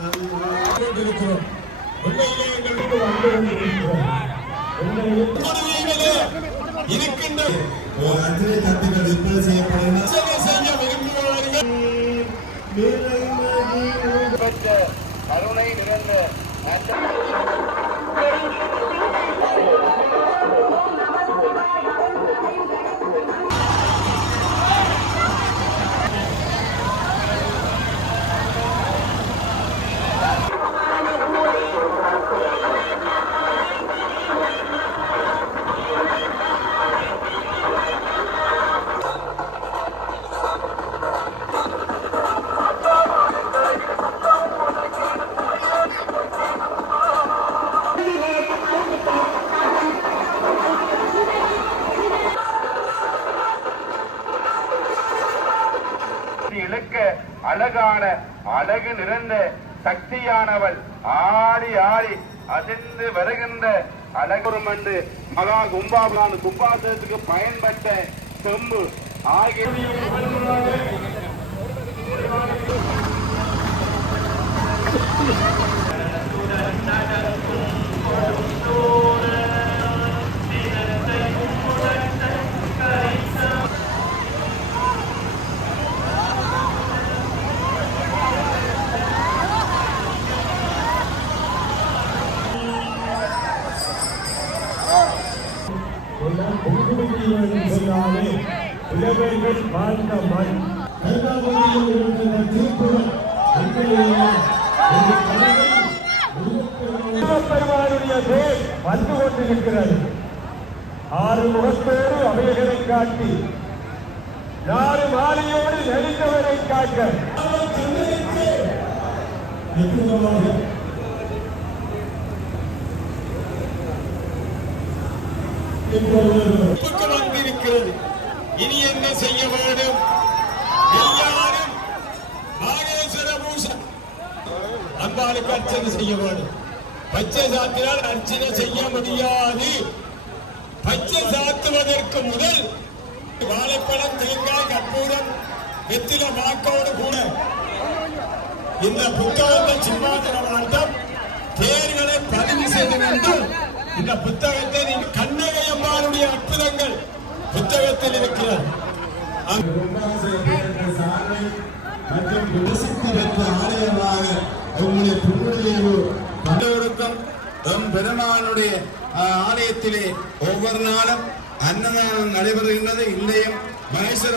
கொண்டிருக்கிறோம் உண்மையிலே எங்களுக்கு வந்து கொண்டிருக்கிறோம் இருக்கின்ற ஒரு தட்டுகள் விற்பனை செய்யப்படுகின்றன செய்ய விரும்புபவர்கள் கருணை நிறைந்த அந்த இழுக்க அழகான அழகு நிறைந்த சக்தியானவள் ஆடி ஆடி அதிர்ந்து வருகின்ற அழகுரும் என்று மகா கும்பாபுரான் கும்பாசனத்துக்கு பயன்பட்ட செம்பு. ஆகிய எல்லாம் வேண்டும் சொன்னாலே இளமைகள் வாழ்ந்த மண் கருணாமதியில் இருக்கிற தீர்ப்புகள் பெருமானுடைய பேர் வந்து கொண்டிருக்கிறது. ஆறு முகத்தோடு அவைகளை காட்டி நாலு மாலையோடு நெளிந்தவரை காக்க. வந்திருக்கிறது இனி என்ன செய்ய வேண்டும்? எல்லாரும் நாகேஸ்வர பூசன் அன்பாளுக்கு அர்ச்சனை செய்ய வேண்டும். பச்சை சாத்தினால் அர்ச்சனை செய்ய முடியாது. பச்சை சாத்துவதற்கு முதல் வாழைப்பழம் தேங்காய் கற்பூரம் வெத்தில வாக்கோடு கூட. இந்த புத்தகத்தை சிம்மாசன வாழ்த்தம் தேர்களை பதிவு செய்ய வேண்டும். இந்த புத்தகத்தை நீ கண்ணகை அம்மாளுடைய அற்புதங்கள் புத்தகத்தில் இருக்கிறது சாலை மற்றும் பெற்ற ஆலயமாக அவங்களுடைய புண்ணியவு எல்லோருக்கும் எம் பெருமானுடைய ஆலயத்திலே ஒவ்வொரு நாளும் அன்னதானம் நடைபெறுகின்றது. இல்லையும் மகேஸ்வர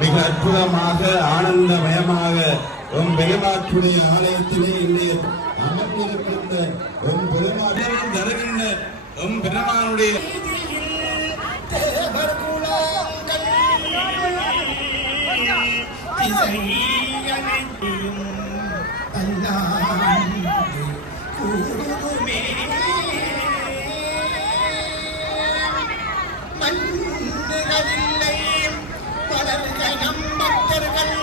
மிக அற்புதமாக ஆனந்தமயமாக உன் பெருமாற்றுடைய ஆலயத்திலே இங்கே அமர்ந்திருக்கின்ற உன் பெருமாள் தருகின்ற உன் பெருமானுடைய மண்ணுகளில்லை வளர்க நம்பத்தர்கள்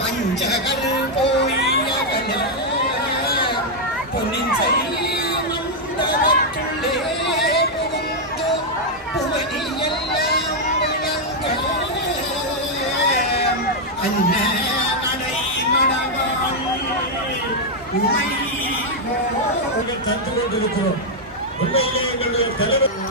மஞ்சகள் போயகல பொன்னின் மண்டலத்துள்ளே தந்து கொண்டிருக்கிறோம் உண்மையிலே எங்களுடைய தலைவர்